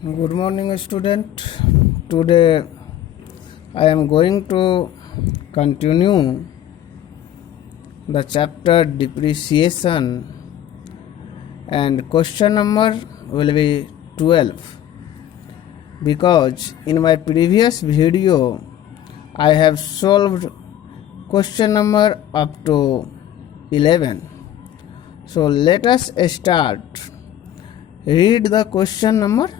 Good morning, student. Today I am going to continue the chapter depreciation, and question number will be 12, because in my previous video I have solved question number up to 11. So let us start. Read the question number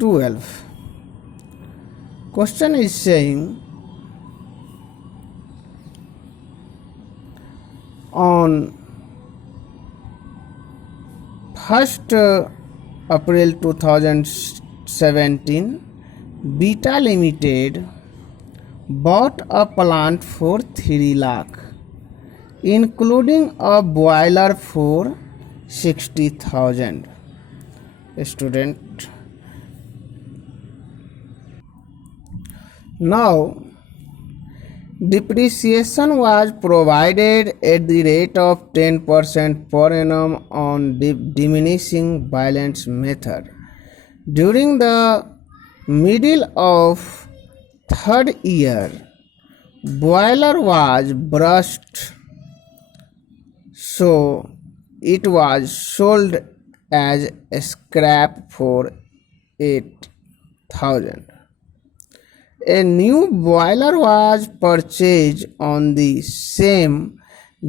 12. Question is saying, on 1st April 2017, Beta Limited bought a plant for 3 lakh, including a boiler for 60,000. Student, now depreciation was provided at the rate of 10% per annum on diminishing balance method. During the middle of third year, boiler was burst, so it was sold as scrap for 8,000. A new boiler was purchased on the same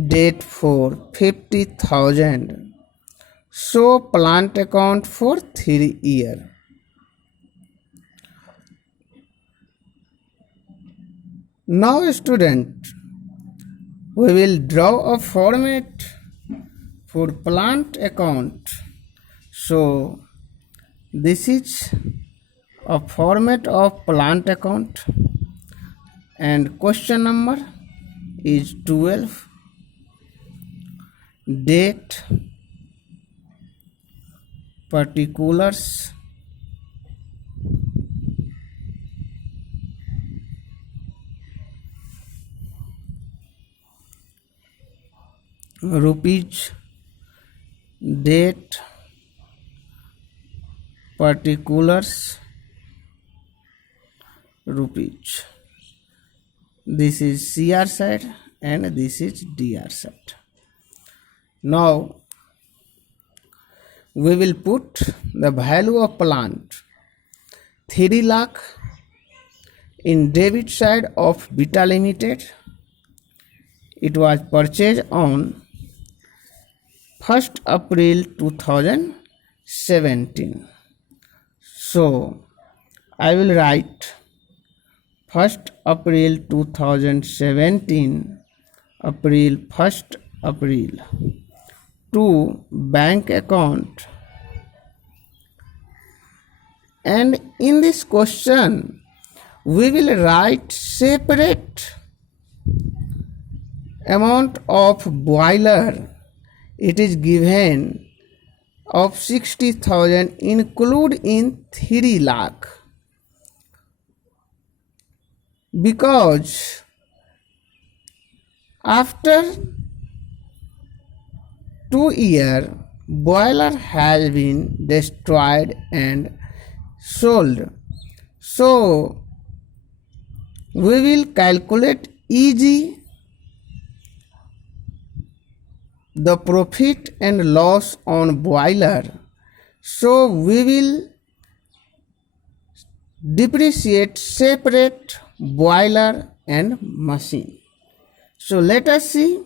date for 50,000. So plant account for 3 years. Now student, we will draw a format for plant account. So this is a format of plant account, and question number is 12. Date, particulars, rupees, date, particulars, rupees. This is CR side and this is DR side. Now we will put the value of plant 3 lakh in debit side of Beta Limited. It was purchased on 1st April 2017. So I will write 1st April 2017, April 1st April, to bank account. And in this question we will write separate amount of boiler. It is given of 60,000 include in 3 lakh, because after 2 years boiler has been destroyed and sold. So we will calculate easy the profit and loss on boiler. So we will depreciate separate boiler and machine. So let us see.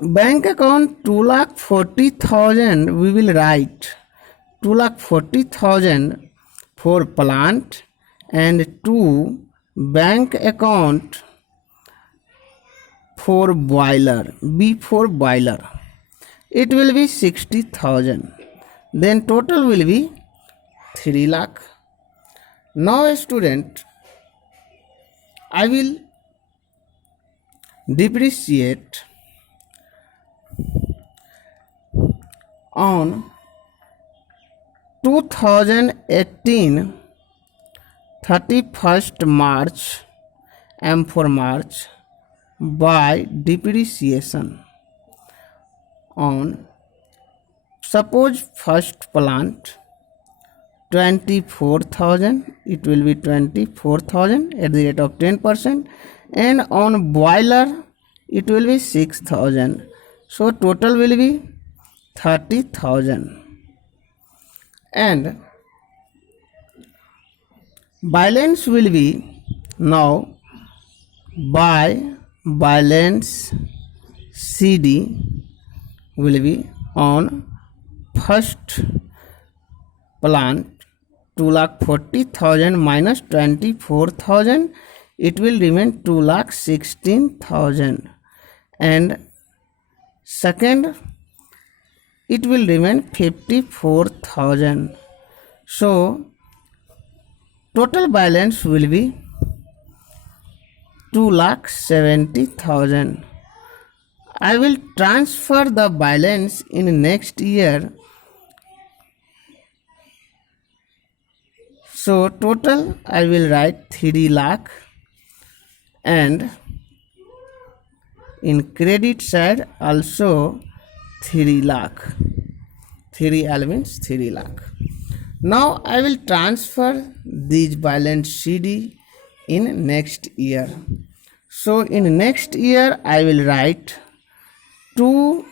Bank account 2,40,000, we will write 2,40,000 for plant, and to bank account for boiler, B for boiler, it will be 60,000. Then total will be 3 lakh. Now student, I will depreciate on 2018 31st March, M for March, by depreciation on Suppose first plant 24,000, it will be 24,000 at the rate of 10%, and on boiler it will be 6,000. So total will be 30,000. And balance will be now by balance CD will be on first plant 2,40,000 minus 24,000, it will remain 2,16,000, and second it will remain 54,000. So total balance will be 2,70,000. I will transfer the balance in next year. So total I will write 3 lakh, and in credit side also 3 lakh. 3L means 3 lakh. Now I will transfer these balance CD in next year. So in next year I will write 2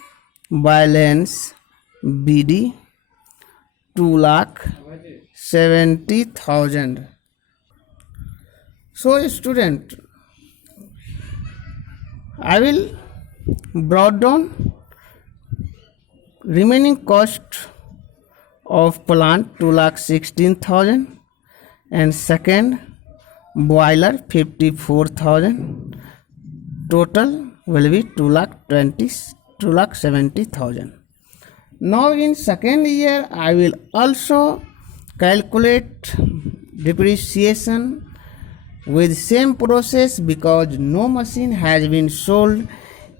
balance BD 2,70,000. So student, I will brought down remaining cost of plant 2,16,000, and second boiler 54,000. Total will be 2,70,000. Now in second year I will also calculate depreciation with same process, because no machine has been sold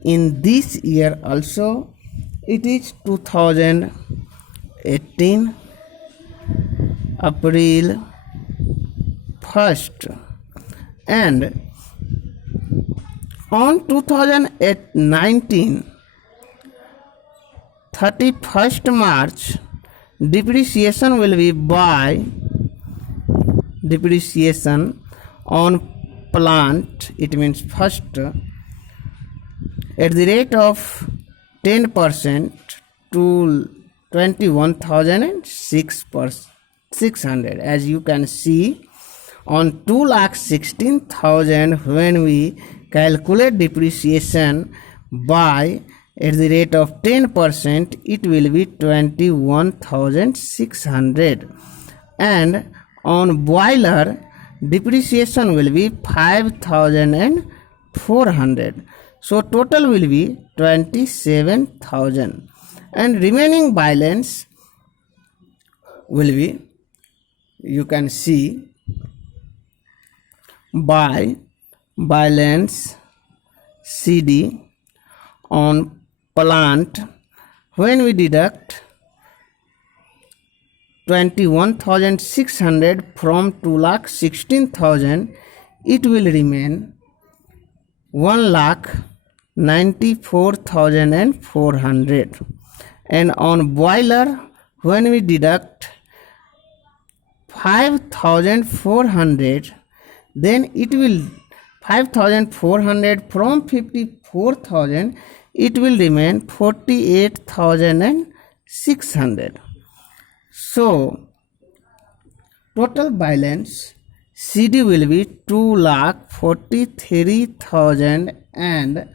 in this year also. It is 2018 April 1st, and on 2019 31st March depreciation will be by depreciation on plant, it means first at the rate of 10% to 21,600. As you can see, on 2,16,000 when we calculate depreciation by at the rate of 10%, it will be 21,600, and on boiler depreciation will be 5,400. So total will be 27,000, and remaining balance will be, you can see, by balance CD on plant. When we deduct 21,600 from 2,16,000, it will remain 1,94,400. And on boiler, when we deduct 5,400, then it will 5,400 from 54,000, it will remain 48,600. So total balance CD will be 2,43,000 and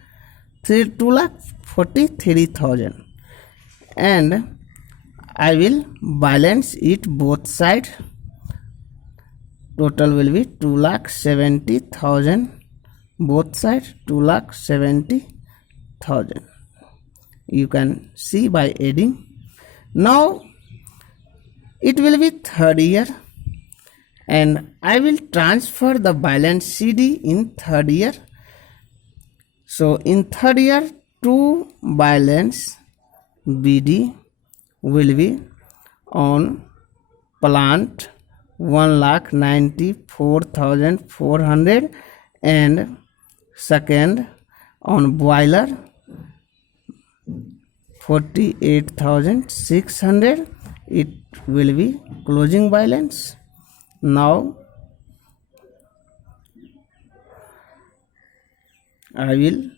2,43,000, and I will balance it both sides. Total will be 2,70,000, both sides 2,70,000. You can see by adding. Now it will be third year, and I will transfer the balance CD in third year. So in third year, 2 balance BD will be on plant 1,94,400, and second on boiler 48,600. It will be closing balance. Now I will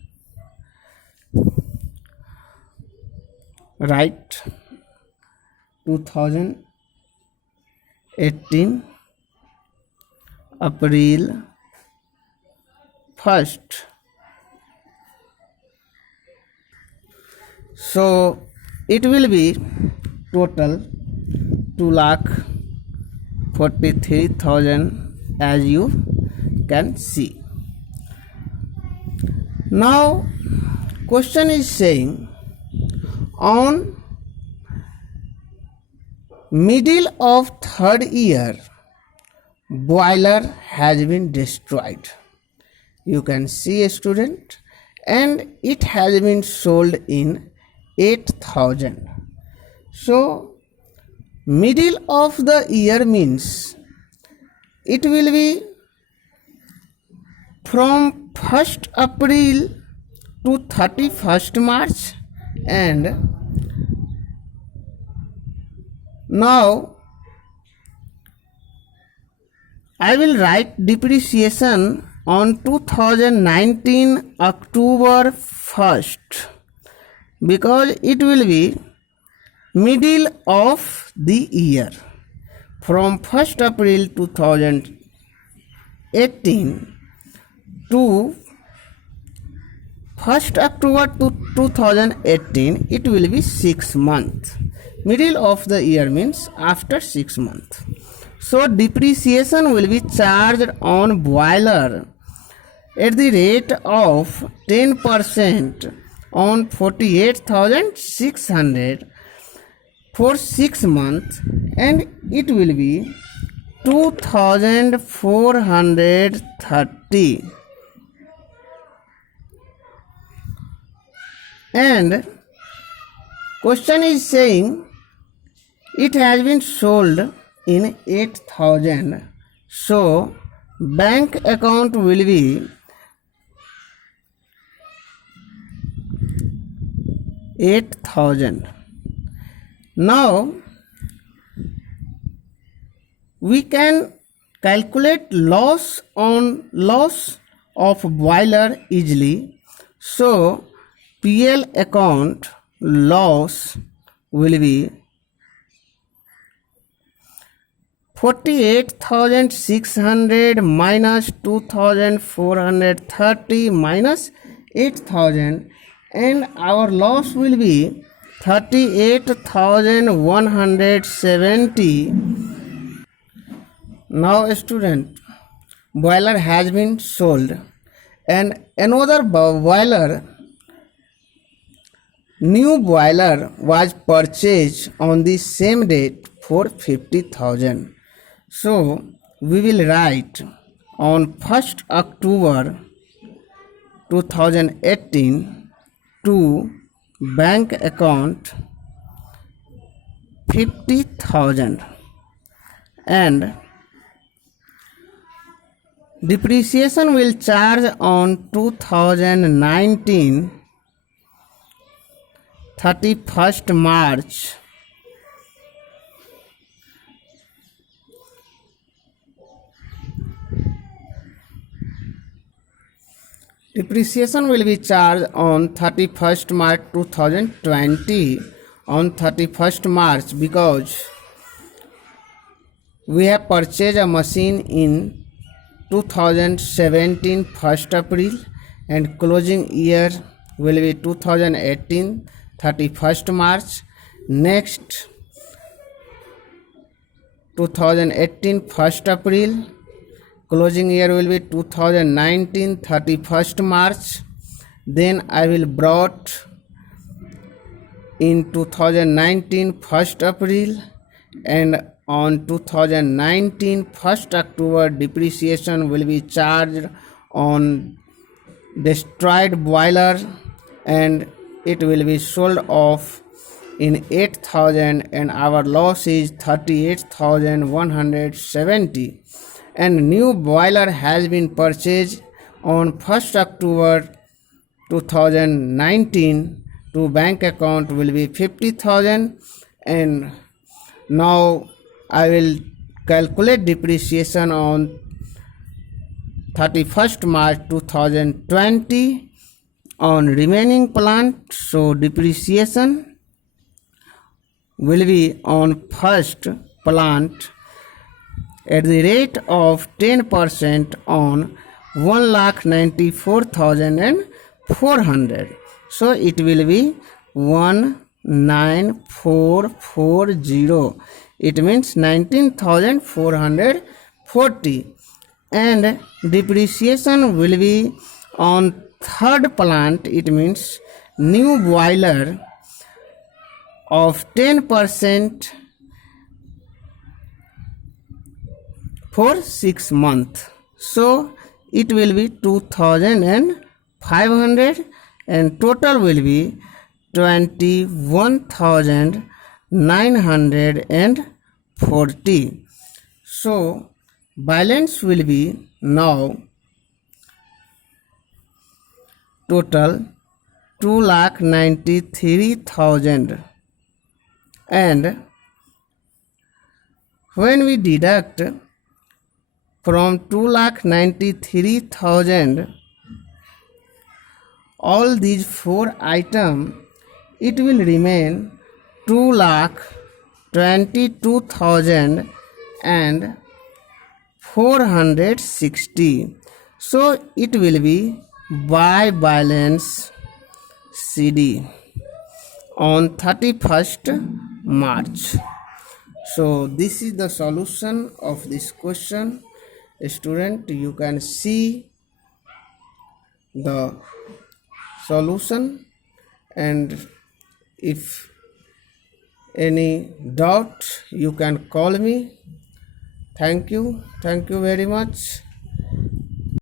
write 2018 April 1st. So it will be total 2,43,000 as you can see. Now question is saying on middle of third year boiler has been destroyed. You can see a student, and it has been sold in 8,000. So middle of the year means it will be from 1st April to 31st March, and now I will write depreciation on 2019 October 1st, because it will be middle of the year from 1st April 2018 to 1st October 2018. It will be 6 months. Middle of the year means after 6 months. So depreciation will be charged on boiler at the rate of 10% on 48,600 for 6 months, and it will be 2,430. And question is saying it has been sold in 8,000. So bank account will be 8,000. Now we can calculate loss of boiler easily. So PL account loss will be 48,600 minus 2,430 minus 8,000, and our loss will be 38,170. Now student, boiler has been sold, and another boiler, new boiler was purchased on the same date for 50,000. So we will write on 1st October 2018 to bank account 50,000, and depreciation will charge on 2019 31st March. Depreciation will be charged on 31st March 2020 on 31st March, because we have purchased a machine in 2017 1st April, and closing year will be 2018 31st March. Next 2018 1st April, closing year will be 2019 31st March. Then I will brought in 2019 1st April, and on 2019 1st October depreciation will be charged on destroyed boiler, and it will be sold off in 8,000, and our loss is 38,170. And new boiler has been purchased on 1st October 2019 to bank account will be 50,000. And now I will calculate depreciation on 31st March 2020 on remaining plant. So depreciation will be on first plant at the rate of 10% on 1,94,400. So it will be 19,440. It means 19,440. And depreciation will be on third plant. It means new boiler of 10% for 6 months. So it will be 2,500 and total will be 21,940. So balance will be now total 2,93,000. And when we deduct from 2,93,000 all these 4 items, it will remain 2,22,460. So it will be by balance CD on 31st March. So this is the solution of this question. Student, you can see the solution, and if any doubt you can call me. Thank you very much.